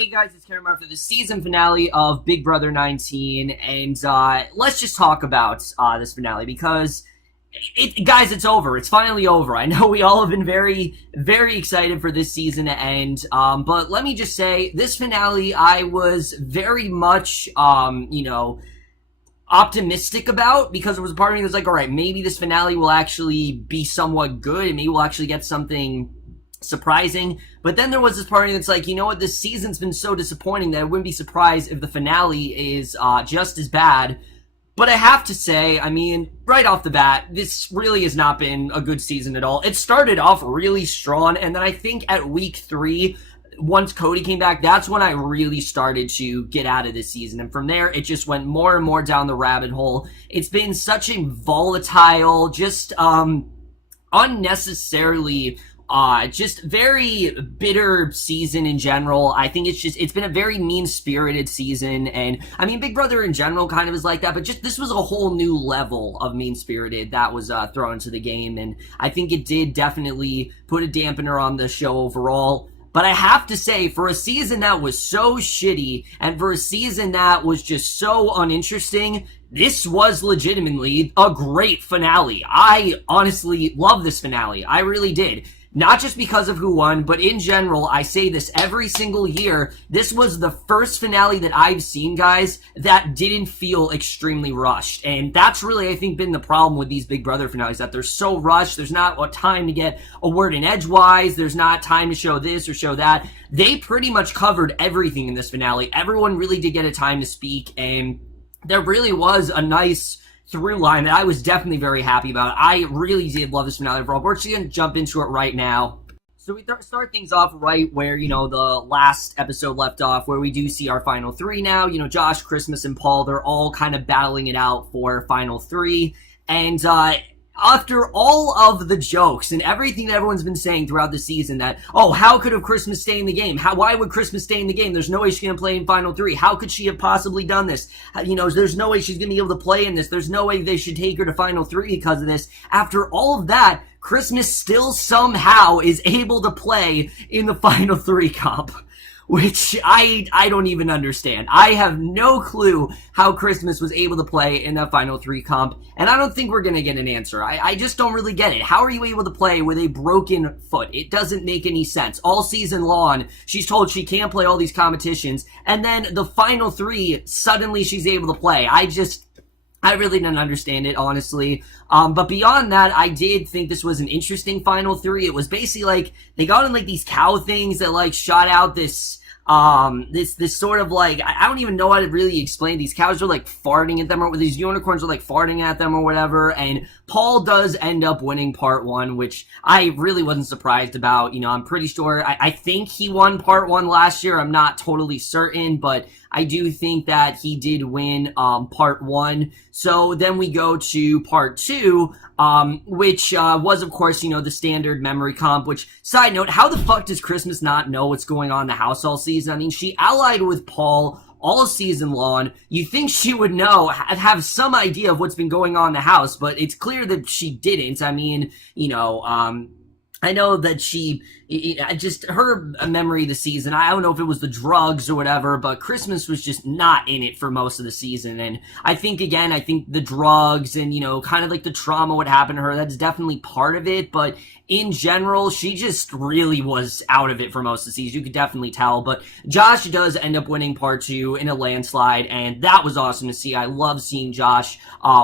Hey guys, it's Cameron for the season finale of Big Brother 19, and let's just talk about this finale because, guys, it's over. It's finally over. I know we all have been very, very excited for this season to end, but let me just say, this finale I was very much, optimistic about, because there was a part of me that was like, all right, maybe this finale will actually be somewhat good, and maybe we'll actually get something surprising. But then there was this part of me that's like, you know what, this season's been so disappointing that I wouldn't be surprised if the finale is just as bad. But I have to say, I mean, right off the bat, this really has not been a good season at all. It started off really strong, and then I think at week 3, once Cody came back, that's when I really started to get out of this season. And from there, it just went more and more down the rabbit hole. It's been such a volatile, just unnecessarily just very bitter season in general. I think it's been a very mean-spirited season, and I mean, Big Brother in general kind of is like that, but just this was a whole new level of mean-spirited that was thrown into the game, and I think it did definitely put a dampener on the show overall. But I have to say, for a season that was so shitty, and for a season that was just so uninteresting, this was legitimately a great finale. I honestly love this finale. I really did. Not just because of who won, but in general, I say this every single year, this was the first finale that I've seen, guys, that didn't feel extremely rushed. And that's really, I think, been the problem with these Big Brother finales, that they're so rushed, there's not a time to get a word in edgewise, there's not time to show this or show that. They pretty much covered everything in this finale. Everyone really did get a time to speak, and there really was a nice through line that I was definitely very happy about. I really did love this finale overall. We're just going to jump into it right now. So we start things off right where, the last episode left off, where we do see our final 3 now. Josh, Christmas, and Paul, they're all kind of battling it out for final 3. And, after all of the jokes and everything that everyone's been saying throughout the season that, oh, how could have Christmas stay in the game? Why would Christmas stay in the game? There's no way she's going to play in Final 3. How could she have possibly done this? There's no way she's going to be able to play in this. There's no way they should take her to Final 3 because of this. After all of that, Christmas still somehow is able to play in the Final 3 comp, which I don't even understand. I have no clue how Christmas was able to play in that Final 3 comp, and I don't think we're going to get an answer. I just don't really get it. How are you able to play with a broken foot? It doesn't make any sense. All season long, she's told she can't play all these competitions, and then the Final 3, suddenly she's able to play. I really didn't understand it, honestly. But beyond that, I did think this was an interesting Final 3. It was basically like, they got in like these cow things that like shot out this sort of like, I don't even know how to really explain. These cows are like farting at them, or these unicorns are like farting at them or whatever, and Paul does end up winning part 1, which I really wasn't surprised about. I'm pretty sure, I think he won part 1 last year. I'm not totally certain, but I do think that he did win part 1. So then we go to part 2, which was, of course, the standard memory comp, which, side note, how the fuck does Christmas not know what's going on in the house all season? I mean, she allied with Paul all season long. You think she would know, have some idea of what's been going on in the house, but it's clear that she didn't. I mean, I know that just her memory of the season, I don't know if it was the drugs or whatever, but Christmas was just not in it for most of the season. And I think the drugs and, kind of like the trauma, what happened to her, that's definitely part of it. But in general, she just really was out of it for most of the season. You could definitely tell. But Josh does end up winning part 2 in a landslide, and that was awesome to see. I love seeing Josh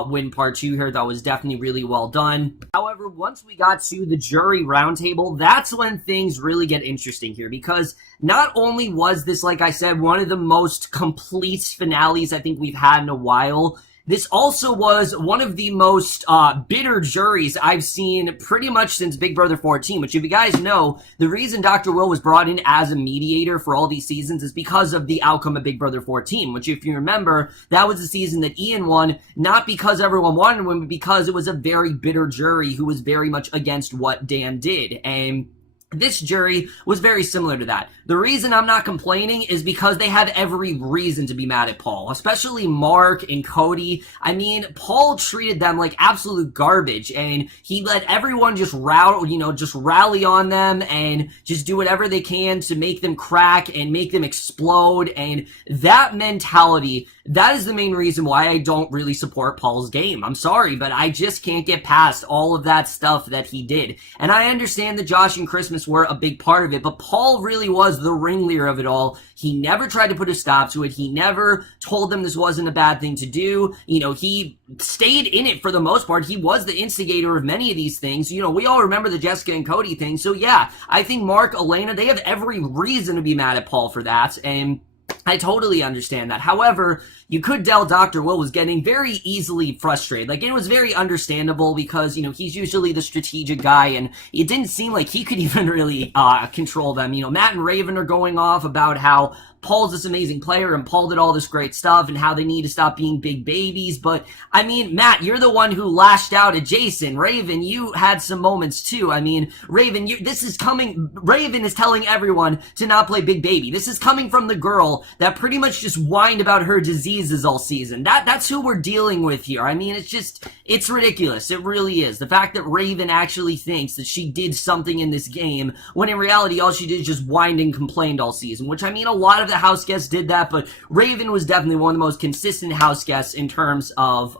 win part 2 here. That was definitely really well done. However, once we got to the jury roundtable, that's when things really get interesting here, because not only was this, like I said, one of the most complete finales I think we've had in a while, this also was one of the most bitter juries I've seen pretty much since Big Brother 14, which, if you guys know, the reason Dr. Will was brought in as a mediator for all these seasons is because of the outcome of Big Brother 14, which, if you remember, that was the season that Ian won, not because everyone wanted him, but because it was a very bitter jury who was very much against what Dan did. And This jury was very similar to that. The reason I'm not complaining is because they have every reason to be mad at Paul, especially Mark and Cody. I mean, Paul treated them like absolute garbage, and he let everyone just rally on them and just do whatever they can to make them crack and make them explode. And that mentality, that is the main reason why I don't really support Paul's game. I'm sorry, but I just can't get past all of that stuff that he did. And I understand that Josh and Christmas were a big part of it, but Paul really was the ringleader of it all. He never tried to put a stop to it. He never told them this wasn't a bad thing to do. He stayed in it for the most part. He was the instigator of many of these things. We all remember the Jessica and Cody thing. So yeah, I think Mark, Elena, they have every reason to be mad at Paul for that, and I totally understand that. However, you could tell Dr. Will was getting very easily frustrated. It was very understandable because, he's usually the strategic guy, and it didn't seem like he could even really control them. Matt and Raven are going off about how Paul's this amazing player and Paul did all this great stuff and how they need to stop being big babies. But, I mean, Matt, you're the one who lashed out at Jason. Raven, you had some moments too. I mean, Raven, Raven is telling everyone to not play big baby. This is coming from the girl that pretty much just whined about her diseases all season. That's who we're dealing with here. I mean, it's ridiculous. It really is. The fact that Raven actually thinks that she did something in this game, when in reality all she did is just whined and complained all season, which, I mean, a lot of the house guests did that, but Raven was definitely one of the most consistent house guests in terms of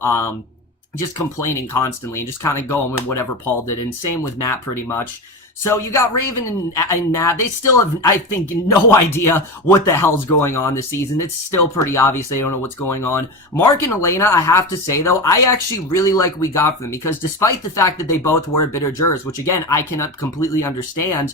just complaining constantly and just kind of going with whatever Paul did, and same with Matt pretty much. So you got Raven and Matt. They still have, I think, no idea what the hell's going on this season. It's still pretty obvious they don't know what's going on. Mark and Elena, I have to say, though, I actually really like what we got from them, because despite the fact that they both were bitter jurors, which, again, I cannot completely understand,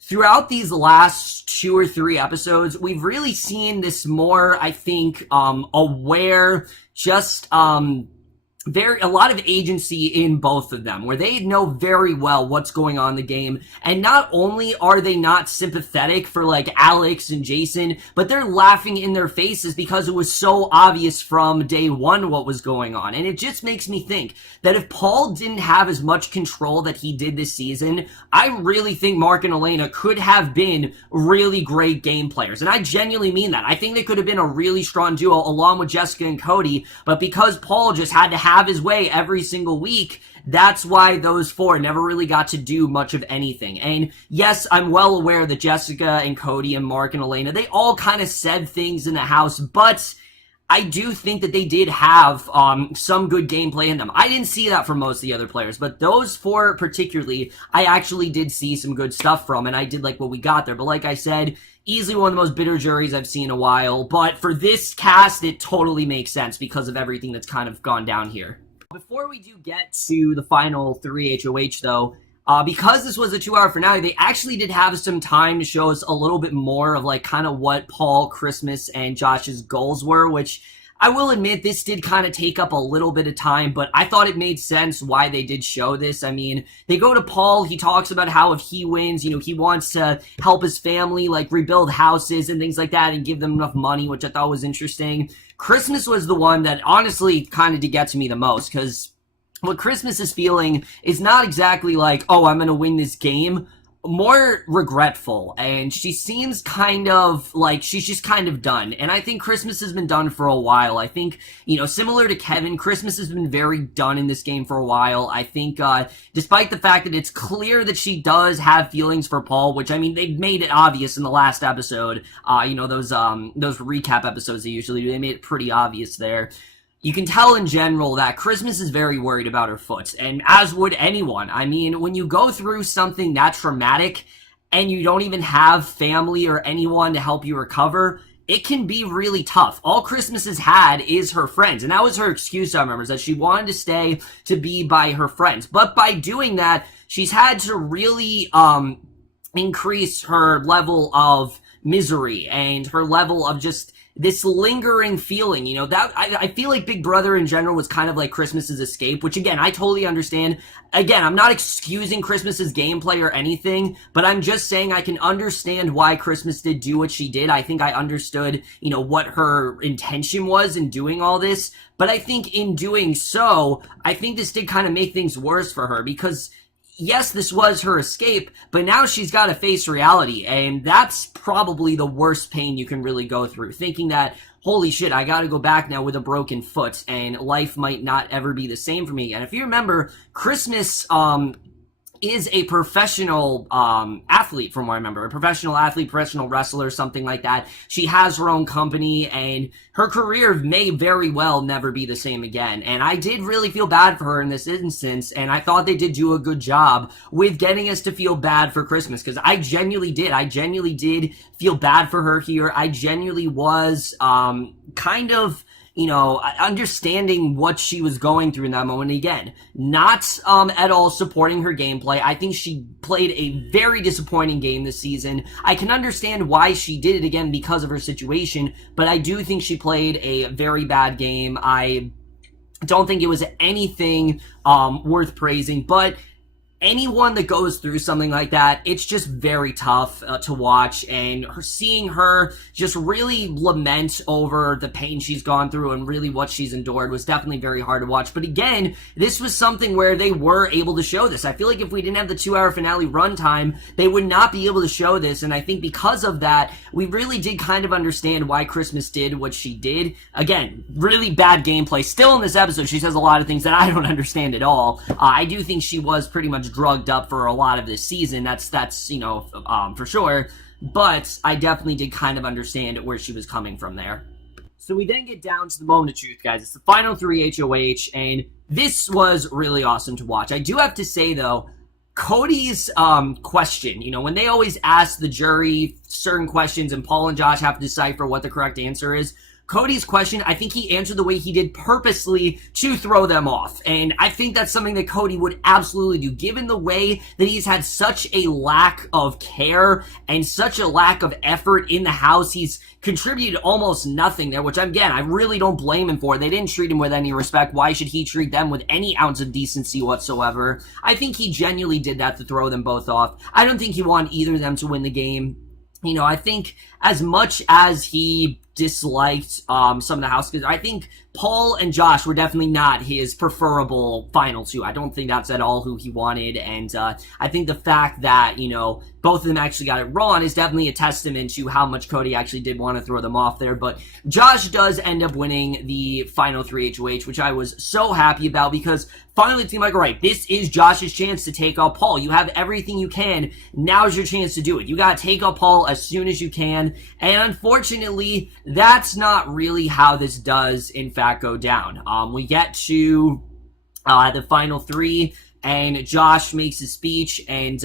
throughout these last 2 or 3 episodes, we've really seen this more, I think, aware, just, a lot of agency in both of them, where they know very well what's going on in the game, and not only are they not sympathetic for, Alex and Jason, but they're laughing in their faces because it was so obvious from day one what was going on. And it just makes me think that if Paul didn't have as much control that he did this season, I really think Mark and Elena could have been really great game players. And I genuinely mean that. I think they could have been a really strong duo along with Jessica and Cody, but because Paul just had to have his way every single week, that's why those 4 never really got to do much of anything. And yes, I'm well aware that Jessica and Cody and Mark and Elena, they all kind of said things in the house, but I do think that they did have some good gameplay in them. I didn't see that from most of the other players, but those 4 particularly, I actually did see some good stuff from, and I did like what we got there. But like I said, easily one of the most bitter juries I've seen in a while, but for this cast, it totally makes sense because of everything that's kind of gone down here. Before we do get to the final 3 HOH, though, because this was a 2-hour finale, they actually did have some time to show us a little bit more of, kind of what Paul, Christmas, and Josh's goals were, which I will admit this did kind of take up a little bit of time, but I thought it made sense why they did show this. I mean, they go to Paul, he talks about how if he wins, he wants to help his family, rebuild houses and things like that and give them enough money, which I thought was interesting. Christmas was the one that honestly kind of did get to me the most, because what Christmas is feeling is not exactly oh, I'm going to win this game, more regretful, and she seems kind of she's just kind of done. And I think Christmas has been done for a while. I think, similar to Kevin, Christmas has been very done in this game for a while. I think, despite the fact that it's clear that she does have feelings for Paul, which, I mean, they've made it obvious in the last episode, those recap episodes they usually do, they made it pretty obvious there. You can tell in general that Christmas is very worried about her foot, and as would anyone. I mean, when you go through something that traumatic and you don't even have family or anyone to help you recover, it can be really tough. All Christmas has had is her friends, and that was her excuse, I remember, is that she wanted to stay to be by her friends. But by doing that, she's had to really increase her level of misery and her level of just this lingering feeling, that I feel like Big Brother in general was kind of like Christmas's escape, which again, I totally understand. Again, I'm not excusing Christmas's gameplay or anything, but I'm just saying I can understand why Christmas did do what she did. I think I understood, what her intention was in doing all this, but I think in doing so, I think this did kind of make things worse for her, because yes, this was her escape, but now she's got to face reality, and that's probably the worst pain you can really go through, thinking that, holy shit, I gotta go back now with a broken foot, and life might not ever be the same for me again. If you remember, Christmas, is a professional athlete, from what I remember. A professional athlete, professional wrestler, something like that. She has her own company, and her career may very well never be the same again. And I did really feel bad for her in this instance, and I thought they did do a good job with getting us to feel bad for Christmas, because I genuinely did. I genuinely did feel bad for her here. I genuinely was kind of, you know, understanding what she was going through in that moment. Again, not at all supporting her gameplay. I think she played a very disappointing game this season. I can understand why she did it, again, because of her situation, but I do think she played a very bad game. I don't think it was anything worth praising, but anyone that goes through something like that, it's just very tough to watch, and seeing her just really lament over the pain she's gone through and really what she's endured was definitely very hard to watch. But again, this was something where they were able to show this. I feel like if we didn't have the 2-hour finale runtime, they would not be able to show this, and I think because of that, we really did kind of understand why Christmas did what she did. Again, really bad gameplay. Still in this episode, she says a lot of things that I don't understand at all. I do think she was pretty much drugged up for a lot of this season. That's you know, for sure. But I definitely did kind of understand where she was coming from there. So we then get down to the moment of truth, guys. It's the final 3 HOH, and this was really awesome to watch. I do have to say, though, Cody's question, you know, when they always ask the jury certain questions and Paul and Josh have to decipher what the correct answer is, Cody's question, I think he answered the way he did purposely to throw them off. And I think that's something that Cody would absolutely do, given the way that he's had such a lack of care and such a lack of effort in the house. He's contributed almost nothing there, which, again, I really don't blame him for. They didn't treat him with any respect. Why should he treat them with any ounce of decency whatsoever? I think he genuinely did that to throw them both off. I don't think he wanted either of them to win the game. You know, I think as much as he disliked some of the house, because I think Paul and Josh were definitely not his preferable final two. I don't think that's at all who he wanted, and I think the fact that, you know, both of them actually got it wrong is definitely a testament to how much Cody actually did want to throw them off there. But Josh does end up winning the final 3 HOH, which I was so happy about, because finally it seemed like, all right, this is Josh's chance to take out Paul. You have everything you can. Now's your chance to do it. You got to take out Paul as soon as you can. And unfortunately, that's not really how this does, in fact, go down. We get to the final 3, and Josh makes his speech, and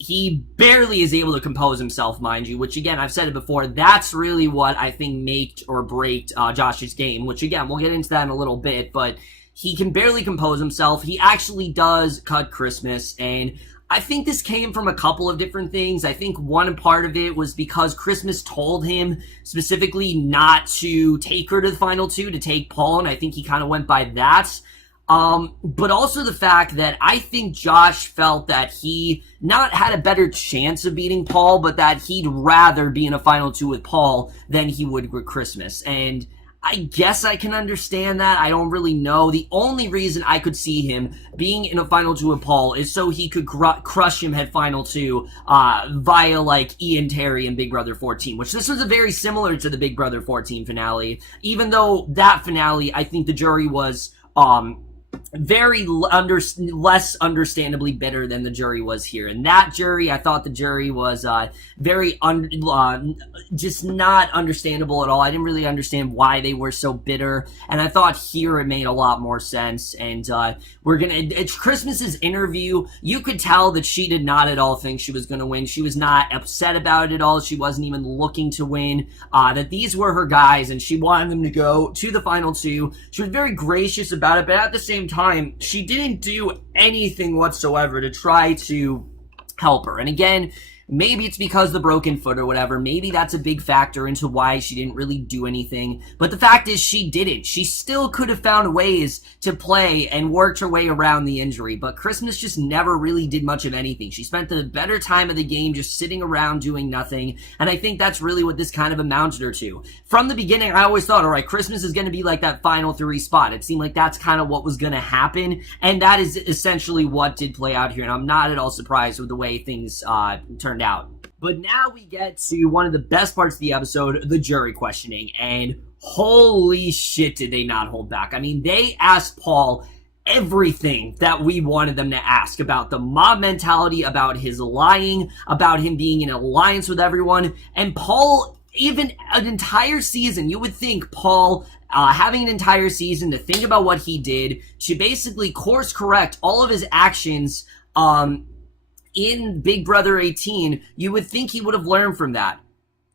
he barely is able to compose himself, mind you, which, again, I've said it before, that's really what I think made or braked Josh's game, which, again, we'll get into that in a little bit, but he can barely compose himself. He actually does cut Christmas, and I think this came from a couple of different things. I think one part of it was because Christmas told him specifically not to take her to the final 2, to take Paul, and I think he kind of went by that. But also the fact that I think Josh felt that he not had a better chance of beating Paul, but that he'd rather be in a final 2 with Paul than he would with Christmas. And I guess I can understand that. I don't really know. The only reason I could see him being in a final 2 with Paul is so he could crush him at final 2 via, like, Ian Terry and Big Brother 14, which this was a very similar to the Big Brother 14 finale, even though that finale, I think the jury was very less understandably bitter than the jury was here. And that jury, I thought the jury was very just not understandable at all. I didn't really understand why they were so bitter, and I thought here it made a lot more sense. And it's Christmas's interview. You could tell that she did not at all think she was going to win. She was not upset about it at all. She wasn't even looking to win. That these were her guys, and she wanted them to go to the final 2. She was very gracious about it, but at the same time, she didn't do anything whatsoever to try to help her. And again, Maybe it's because the broken foot or whatever. Maybe that's a big factor into why she didn't really do anything. But the fact is she didn't. She still could have found ways to play and worked her way around the injury. But Christmas just never really did much of anything. She spent the better time of the game just sitting around doing nothing. And I think that's really what this kind of amounted her to. From the beginning, I always thought, all right, Christmas is going to be like that final 3 spot. It seemed like that's kind of what was going to happen. And that is essentially what did play out here. And I'm not at all surprised with the way things turned out. But now we get to one of the best parts of the episode, the jury questioning. And holy shit, did they not hold back. I mean, they asked Paul everything that we wanted them to ask about the mob mentality, about his lying, about him being in alliance with everyone. And Paul, even an entire season, you would think Paul having an entire season to think about what he did, to basically course correct all of his actions in Big Brother 18, you would think he would have learned from that.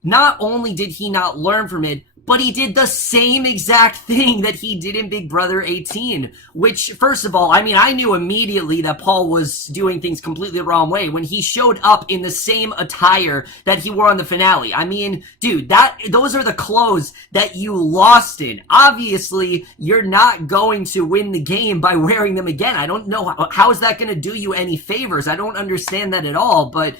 Not only did he not learn from it, but he did the same exact thing that he did in Big Brother 18, which, first of all, I mean, I knew immediately that Paul was doing things completely the wrong way when he showed up in the same attire that he wore on the finale. I mean, dude, those are the clothes that you lost in. Obviously, you're not going to win the game by wearing them again. I don't know, how is that going to do you any favors? I don't understand that at all, but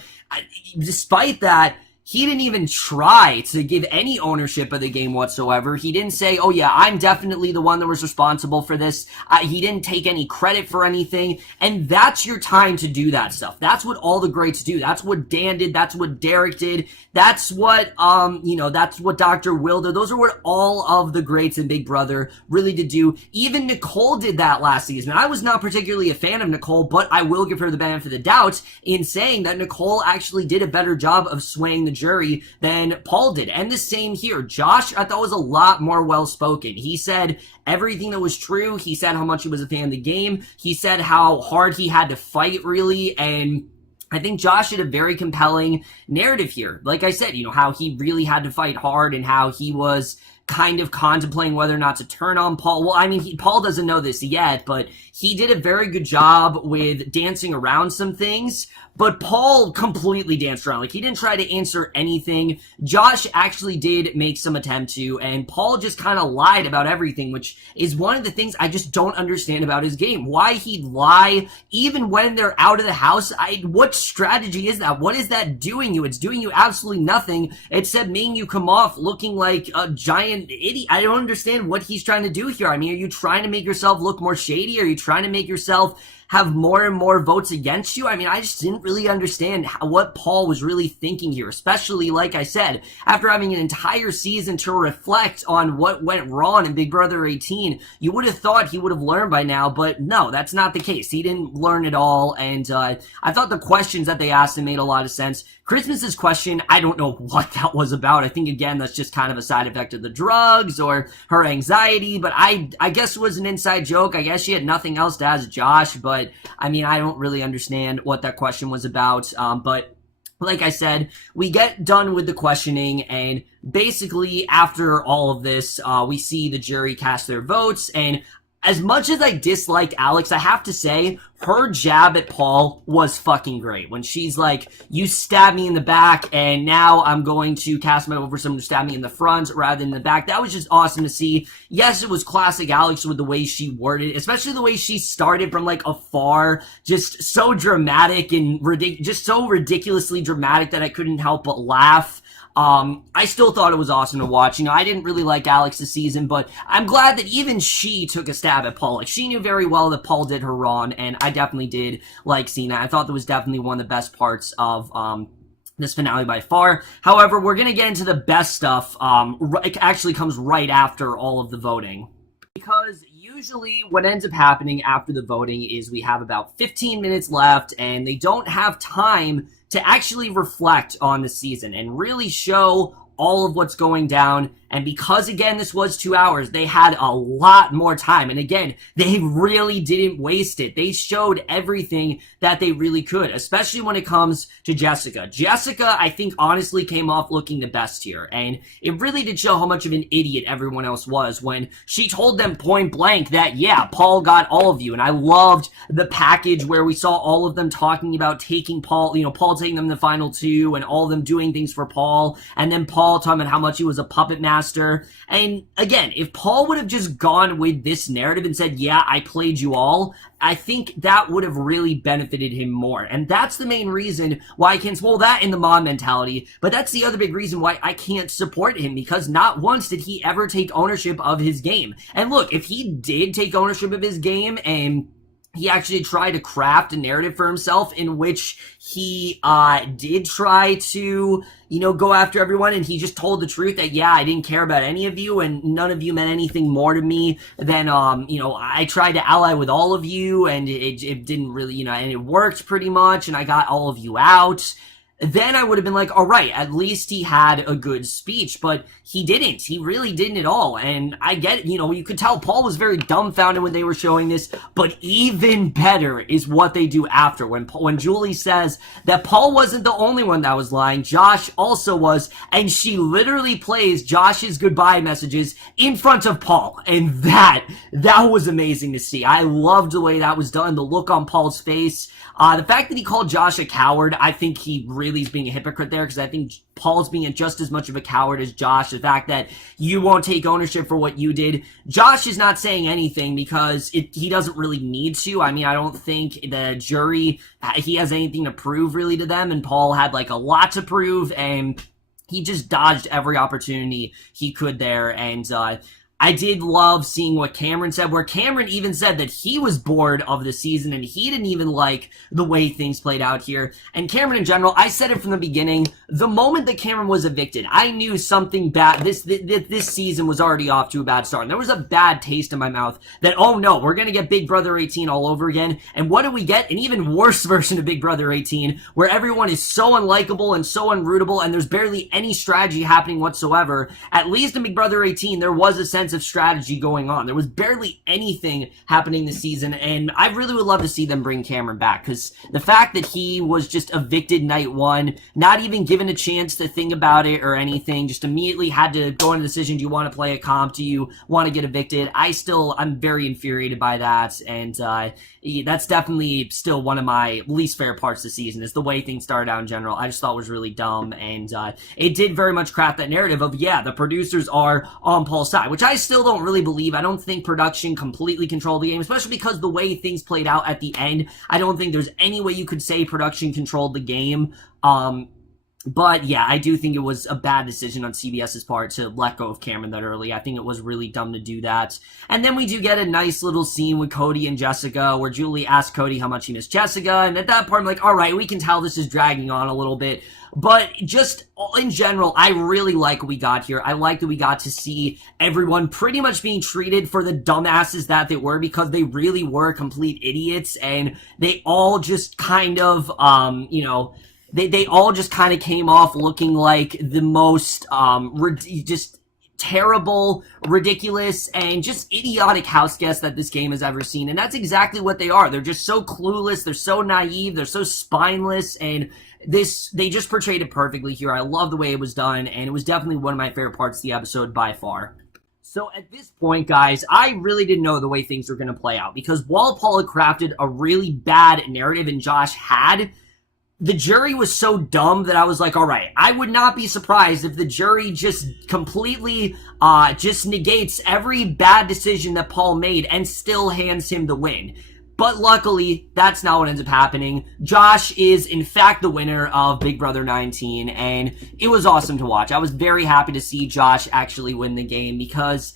despite that, he didn't even try to give any ownership of the game whatsoever. He didn't say, oh yeah, I'm definitely the one that was responsible for this. He didn't take any credit for anything. And that's your time to do that stuff. That's what all the greats do. That's what Dan did. That's what Derek did. That's what, that's what Dr. Will did. Those are what all of the greats in Big Brother really did do. Even Nicole did that last season. I was not particularly a fan of Nicole, but I will give her the benefit of the doubt in saying that Nicole actually did a better job of swaying the jury than Paul did. And the same here. Josh, I thought, was a lot more well-spoken. He said everything that was true. He said how much he was a fan of the game. He said how hard he had to fight, really, and I think Josh did a very compelling narrative here. Like I said, how he really had to fight hard and how he was kind of contemplating whether or not to turn on Paul. Well, I mean, Paul doesn't know this yet, but he did a very good job with dancing around some things. But Paul completely danced around. Like, he didn't try to answer anything. Josh actually did make some attempt to, and Paul just kind of lied about everything, which is one of the things I just don't understand about his game. Why he'd lie even when they're out of the house. What strategy is that? What is that doing you? It's doing you absolutely nothing except making you come off looking like a giant idiot. I don't understand what he's trying to do here. I mean, are you trying to make yourself look more shady? Are you trying to make yourself have more and more votes against you? I mean, I just didn't really understand what Paul was really thinking here, especially, like I said, after having an entire season to reflect on what went wrong in Big Brother 18. You would have thought he would have learned by now, but no, that's not the case. He didn't learn at all, and I thought the questions that they asked him made a lot of sense. Christmas's question, I don't know what that was about. I think, again, that's just kind of a side effect of the drugs or her anxiety, but I guess it was an inside joke. I guess she had nothing else to ask Josh, but I mean, I don't really understand what that question was about, but like I said, we get done with the questioning, and basically after all of this, we see the jury cast their votes, and as much as I dislike Alex, I have to say, her jab at Paul was fucking great. When she's like, you stabbed me in the back, and now I'm going to cast my vote for someone who stabbed me in the front rather than the back. That was just awesome to see. Yes, it was classic Alex with the way she worded it, especially the way she started from, like, afar. Just so dramatic and just so ridiculously dramatic that I couldn't help but laugh. I still thought it was awesome to watch. I didn't really like Alex this season, but I'm glad that even she took a stab at Paul. Like, she knew very well that Paul did her wrong, and I definitely did like seeing that. I thought that was definitely one of the best parts of, this finale by far. However, we're gonna get into the best stuff. It actually comes right after all of the voting. Because usually what ends up happening after the voting is we have about 15 minutes left, and they don't have time to actually reflect on the season and really show all of what's going down And because, again, this was 2 hours, they had a lot more time. And again, they really didn't waste it. They showed everything that they really could, especially when it comes to Jessica. Jessica, I think, honestly came off looking the best here. And it really did show how much of an idiot everyone else was when she told them point blank that, yeah, Paul got all of you. And I loved the package where we saw all of them talking about taking Paul, Paul taking them the final 2 and all of them doing things for Paul. And then Paul talking about how much he was a puppet master. And again, if Paul would have just gone with this narrative and said, yeah, I played you all, I think that would have really benefited him more. And that's the main reason why I can't, well, that in the mom mentality, but that's the other big reason why I can't support him, because not once did he ever take ownership of his game. And look, if he did take ownership of his game and he actually tried to craft a narrative for himself in which he did try to, go after everyone, and he just told the truth that, yeah, I didn't care about any of you and none of you meant anything more to me than, I tried to ally with all of you and it didn't really, and it worked pretty much and I got all of you out. Then I would have been like, all right, at least he had a good speech, but he didn't. He really didn't at all. And I get it, you could tell Paul was very dumbfounded when they were showing this, but even better is what they do after. When Julie says that Paul wasn't the only one that was lying, Josh also was, and she literally plays Josh's goodbye messages in front of Paul. And that was amazing to see. I loved the way that was done, the look on Paul's face. The fact that he called Josh a coward, I think he really is being a hypocrite there, because I think Paul's being just as much of a coward as Josh. The fact that you won't take ownership for what you did. Josh is not saying anything because he doesn't really need to. I mean, I don't think the jury, he has anything to prove really to them, and Paul had like a lot to prove, and he just dodged every opportunity he could there. And I did love seeing what Cameron said, where Cameron even said that he was bored of the season and he didn't even like the way things played out here. And Cameron in general, I said it from the beginning, the moment that Cameron was evicted, I knew something bad, this season was already off to a bad start. And there was a bad taste in my mouth that, oh no, we're going to get Big Brother 18 all over again. And what do we get? An even worse version of Big Brother 18, where everyone is so unlikable and so unrootable and there's barely any strategy happening whatsoever. At least in Big Brother 18, there was a sense of strategy going on. There was barely anything happening this season, and I really would love to see them bring Cameron back, because the fact that he was just evicted night 1, not even given a chance to think about it or anything, just immediately had to go on a decision, do you want to play a comp, do you want to get evicted? I'm very infuriated by that, and that's definitely still one of my least favorite parts of the season, is the way things started out in general. I just thought was really dumb, and it did very much craft that narrative of, yeah, the producers are on Paul's side, which I still don't really believe. I don't think production completely controlled the game, especially because the way things played out at the end, I don't think there's any way you could say production controlled the game. But yeah, I do think it was a bad decision on CBS's part to let go of Cameron that early. I think it was really dumb to do that. And then we do get a nice little scene with Cody and Jessica where Julie asks Cody how much he missed Jessica. And at that part, I'm like, all right, we can tell this is dragging on a little bit. But just in general, I really like what we got here. I like that we got to see everyone pretty much being treated for the dumbasses that they were, because they really were complete idiots, and they all just kind of, they all just kind of came off looking like the most, just terrible, ridiculous, and just idiotic house guests that this game has ever seen. And that's exactly what they are. They're just so clueless, they're so naive, they're so spineless, and they just portrayed it perfectly here. I love the way it was done, and it was definitely one of my favorite parts of the episode by far. So at this point, guys, I really didn't know the way things were going to play out, because while Paul had crafted a really bad narrative and Josh had, the jury was so dumb that I was like, all right, I would not be surprised if the jury just completely just negates every bad decision that Paul made and still hands him the win. But luckily, that's not what ends up happening. Josh is, in fact, the winner of Big Brother 19, and it was awesome to watch. I was very happy to see Josh actually win the game, because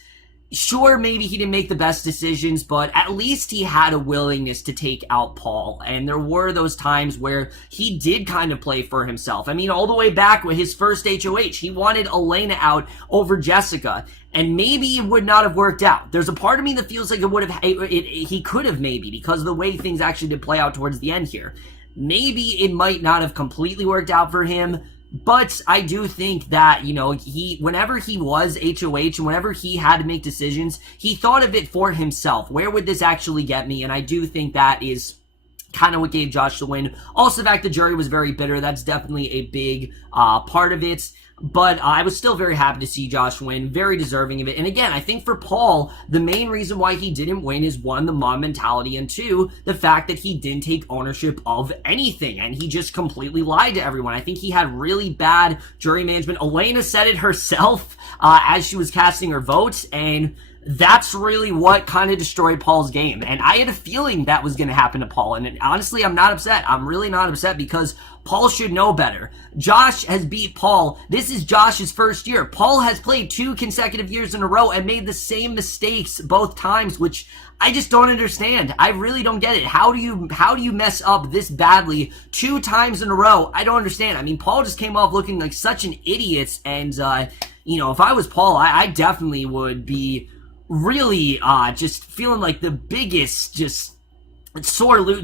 sure, maybe he didn't make the best decisions, but at least he had a willingness to take out Paul. And there were those times where he did kind of play for himself. I mean, all the way back with his first HOH, he wanted Elena out over Jessica. And maybe it would not have worked out. There's a part of me that feels like he could have maybe, because of the way things actually did play out towards the end here. Maybe it might not have completely worked out for him, But I do think that, whenever he was HOH and whenever he had to make decisions, he thought of it for himself. Where would this actually get me? And I do think that is kind of what gave Josh the win. Also, the fact the jury was very bitter, that's definitely a big part of it. But I was still very happy to see Josh win, very deserving of it. And again, I think for Paul, the main reason why he didn't win is one, the mom mentality, and two, the fact that he didn't take ownership of anything, and he just completely lied to everyone. I think he had really bad jury management. Elena said it herself as she was casting her vote, and that's really what kind of destroyed Paul's game. And I had a feeling that was going to happen to Paul. And honestly, I'm not upset. I'm really not upset because Paul should know better. Josh has beat Paul. This is Josh's first year. Paul has played 2 consecutive years in a row and made the same mistakes both times, which I just don't understand. I really don't get it. How do you mess up this badly 2 times in a row? I don't understand. I mean, Paul just came off looking like such an idiot. And, if I was Paul, I definitely would be really just feeling like the biggest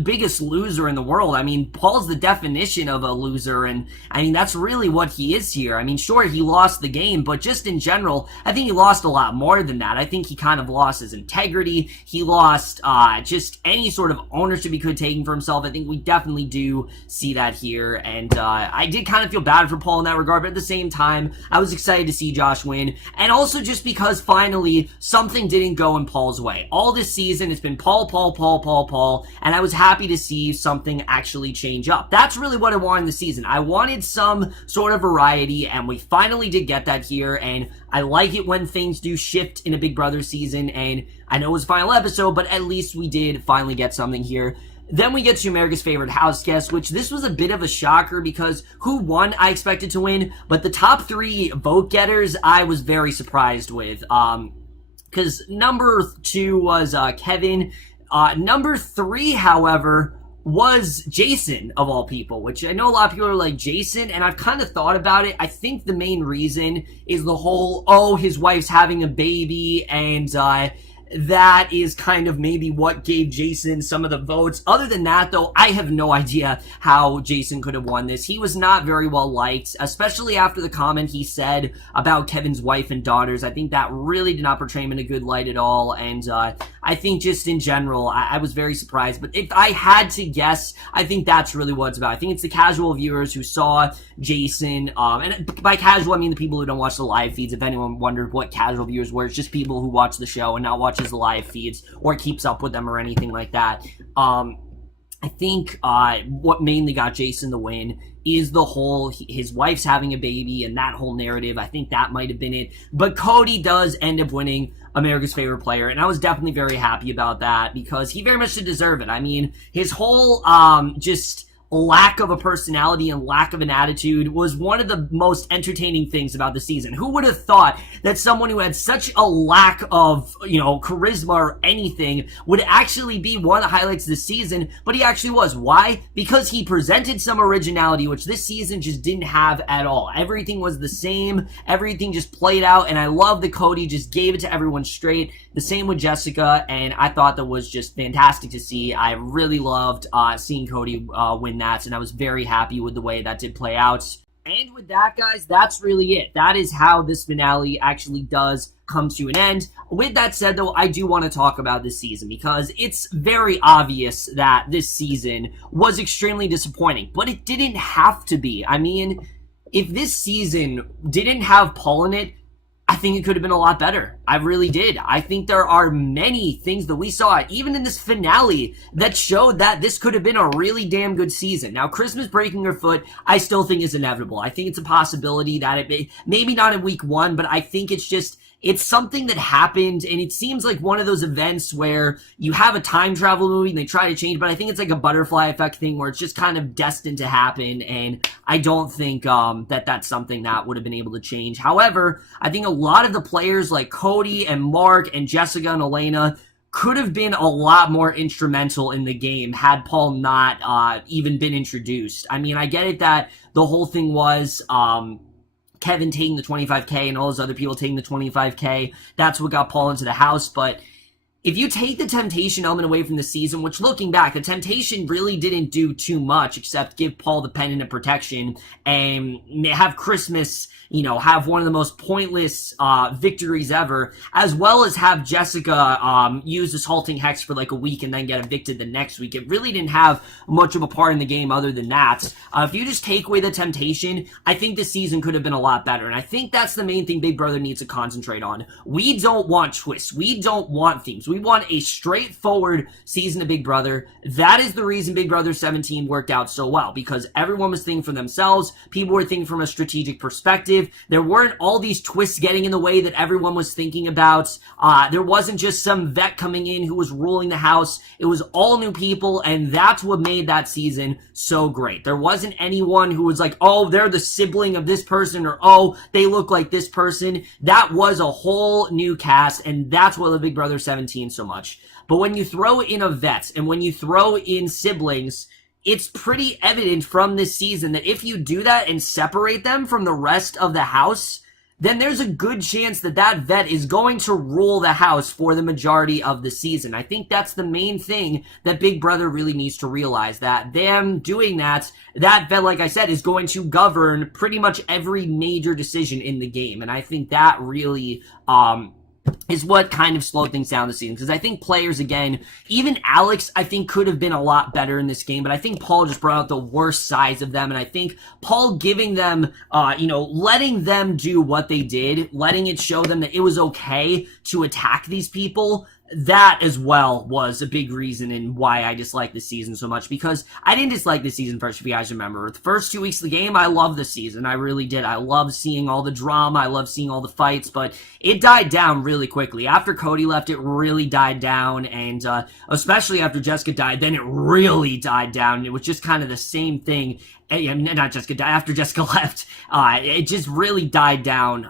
biggest loser in the world. I mean, Paul's the definition of a loser, and I mean, that's really what he is here. I mean, sure, he lost the game, but just in general, I think he lost a lot more than that. I think he kind of lost his integrity. He lost just any sort of ownership he could have taken for himself. I think we definitely do see that here, and I did kind of feel bad for Paul in that regard, but at the same time, I was excited to see Josh win, and also just because finally something didn't go in Paul's way. All this season, it's been Paul, and I was happy to see something actually change up. That's really what I wanted this season. I wanted some sort of variety, and we finally did get that here, and I like it when things do shift in a Big Brother season, and I know it was the final episode, but at least we did finally get something here. Then we get to America's Favorite House Guest, which this was a bit of a shocker because who won I expected to win, but the top 3 vote getters I was very surprised with. Because number 2 was Kevin. Number 3, however, was Jason, of all people, which I know a lot of people are like, Jason, and I've kind of thought about it. I think the main reason is the whole, his wife's having a baby, and that is kind of maybe what gave Jason some of the votes. Other than that, though, I have no idea how Jason could have won this. He was not very well liked, especially after the comment he said about Kevin's wife and daughters. I think that really did not portray him in a good light at all, and I think just in general, I was very surprised. But if I had to guess, I think that's really what it's about. I think it's the casual viewers who saw Jason, and by casual, I mean the people who don't watch the live feeds. If anyone wondered what casual viewers were, it's just people who watch the show and not watches the live feeds or keeps up with them or anything like that. I think what mainly got Jason the win is the whole, his wife's having a baby and that whole narrative. I think that might have been it. But Cody does end up winning America's Favorite Player, and I was definitely very happy about that because he very much did deserve it. I mean, his whole just lack of a personality and lack of an attitude was one of the most entertaining things about the season. Who would have thought that someone who had such a lack of, charisma or anything would actually be one of the highlights of the season, but he actually was. Why? Because he presented some originality, which this season just didn't have at all. Everything was the same. Everything just played out, and I love that Cody just gave it to everyone straight. The same with Jessica, and I thought that was just fantastic to see. I really loved seeing Cody win that, and I was very happy with the way that did play out. And with that, guys, that's really it. That is how this finale actually does come to an end. With that said, though, I do want to talk about this season because it's very obvious that this season was extremely disappointing, but it didn't have to be. I mean, if this season didn't have Paul in it, I think it could have been a lot better. I really did. I think there are many things that we saw, even in this finale, that showed that this could have been a really damn good season. Now, Christmas breaking her foot, I still think is inevitable. I think it's a possibility that it maybe not in week 1, but I think it's something that happened, and it seems like one of those events where you have a time travel movie and they try to change, but I think it's like a butterfly effect thing where it's just kind of destined to happen, and I don't think that that's something that would have been able to change. However, I think a lot of the players like Cody and Mark and Jessica and Elena could have been a lot more instrumental in the game had Paul not even been introduced. I mean, I get it that the whole thing was Kevin taking the 25K and all those other people taking the 25K. That's what got Paul into the house, but if you take the temptation element away from the season, which looking back, the temptation really didn't do too much except give Paul the pendant of protection and have Christmas, have one of the most pointless victories ever, as well as have Jessica use Assaulting Hex for like a week and then get evicted the next week. It really didn't have much of a part in the game other than that. If you just take away the temptation, I think the season could have been a lot better, and I think that's the main thing Big Brother needs to concentrate on. We don't want twists. We don't want themes. We want a straightforward season of Big Brother. That is the reason Big Brother 17 worked out so well, because everyone was thinking for themselves. People were thinking from a strategic perspective. There weren't all these twists getting in the way that everyone was thinking about. There wasn't just some vet coming in who was ruling the house. It was all new people, and that's what made that season so great. There wasn't anyone who was like, oh, they're the sibling of this person, or oh, they look like this person. That was a whole new cast, and that's what the Big Brother 17 so much. But when you throw in a vet and when you throw in siblings, it's pretty evident from this season that if you do that and separate them from the rest of the house, then there's a good chance that that vet is going to rule the house for the majority of the season. I think that's the main thing that Big Brother really needs to realize, that them doing that vet, like I said, is going to govern pretty much every major decision in the game. And I think that really, is what kind of slowed things down this season. Because I think players, again, even Alex, I think could have been a lot better in this game, but I think Paul just brought out the worst sides of them, and I think Paul giving them, letting them do what they did, letting it show them that it was okay to attack these people, that as well was a big reason in why I dislike this season so much, because I didn't dislike this season first, if you guys remember. The first 2 weeks of the game, I loved the season. I really did. I loved seeing all the drama. I loved seeing all the fights, but it died down really quickly. After Cody left, it really died down, and especially after Jessica died, then it really died down. It was just kind of the same thing. Not Jessica died, after Jessica left, it just really died down.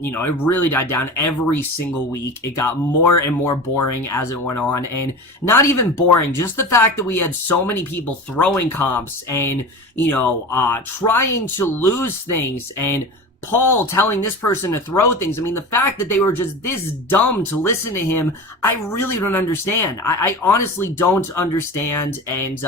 It really died down every single week. It got more and more boring as it went on, and not even boring, just the fact that we had so many people throwing comps and, trying to lose things, and Paul telling this person to throw things. I mean, the fact that they were just this dumb to listen to him, I really don't understand. I honestly don't understand, and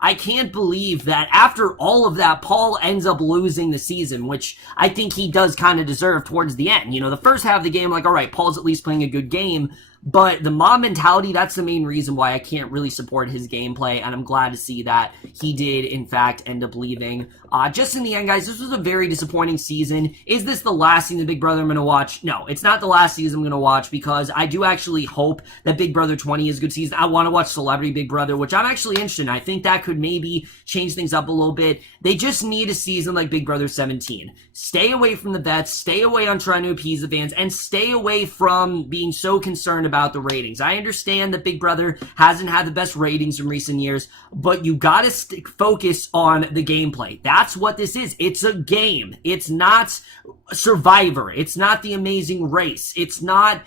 I can't believe that after all of that, Paul ends up losing the season, which I think he does kind of deserve towards the end. The first half of the game, like, all right, Paul's at least playing a good game, but the mob mentality, that's the main reason why I can't really support his gameplay, and I'm glad to see that he did, in fact, end up leaving. Just in the end, guys, this was a very disappointing season. Is this the last season of Big Brother I'm going to watch? No, it's not the last season I'm going to watch, because I do actually hope that Big Brother 20 is a good season. I want to watch Celebrity Big Brother, which I'm actually interested in. I think that could maybe change things up a little bit. They just need a season like Big Brother 17. Stay away from the vets, stay away on trying to appease the fans, and stay away from being so concerned about the ratings. I understand that Big Brother hasn't had the best ratings in recent years, but you gotta focus on the gameplay. That's what this is. It's a game. It's not Survivor. It's not The Amazing Race. It's not,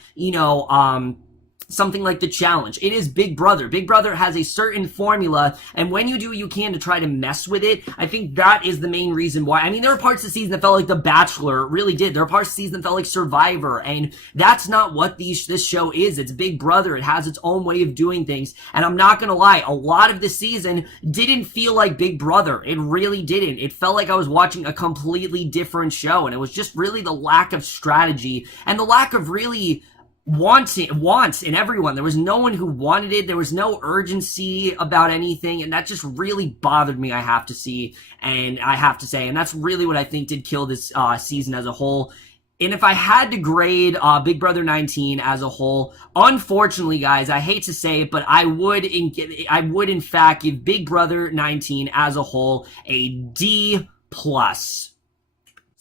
something like The Challenge. It is Big Brother. Big Brother has a certain formula, and when you do what you can to try to mess with it, I think that is the main reason why. I mean, there were parts of the season that felt like The Bachelor. It really did. There were parts of the season that felt like Survivor, and that's not what this show is. It's Big Brother. It has its own way of doing things, and I'm not gonna lie, a lot of the season didn't feel like Big Brother. It really didn't. It felt like I was watching a completely different show, and it was just really the lack of strategy and the lack of really wants in everyone. There was no one who wanted it. There was no urgency about anything, and that just really bothered me, I have to say, and that's really what I think did kill this season as a whole. And if I had to grade Big Brother 19 as a whole, unfortunately, guys, I hate to say it, but I would in fact give Big Brother 19 as a whole a D+.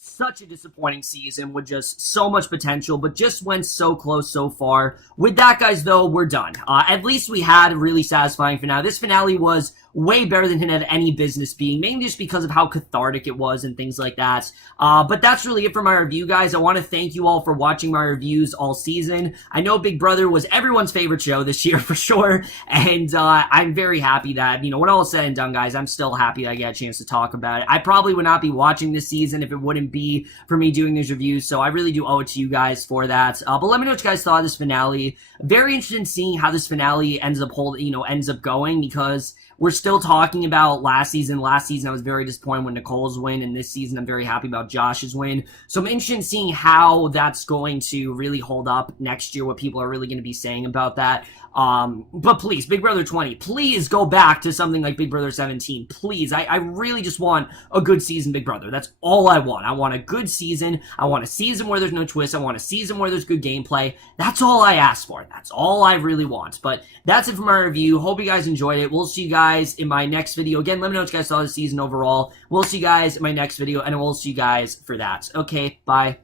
Such a disappointing season with just so much potential, but just went so close so far. With that, guys, though, we're done. At least we had a really satisfying finale. This finale was way better than it had any business being, mainly just because of how cathartic it was and things like that. But that's really it for my review, guys. I want to thank you all for watching my reviews all season. I know Big Brother was everyone's favorite show this year for sure, and I'm very happy that, when all is said and done, guys, I'm still happy that I get a chance to talk about it. I probably would not be watching this season if it wouldn't be for me doing these reviews, so I really do owe it to you guys for that. But let me know what you guys thought of this finale. Very interested in seeing how this finale ends up going, because we're still talking about last season. Last season, I was very disappointed when Nicole's win, and this season, I'm very happy about Josh's win. So I'm interested in seeing how that's going to really hold up next year, what people are really going to be saying about that. But please, Big Brother 20, please go back to something like Big Brother 17. Please, I really just want a good season, Big Brother. That's all I want. I want a good season. I want a season where there's no twist. I want a season where there's good gameplay. That's all I ask for. That's all I really want. But that's it for my review. Hope you guys enjoyed it. We'll see you guys in my next video. Again, let me know what you guys saw this season overall. We'll see you guys in my next video, and we'll see you guys for that. Okay, bye.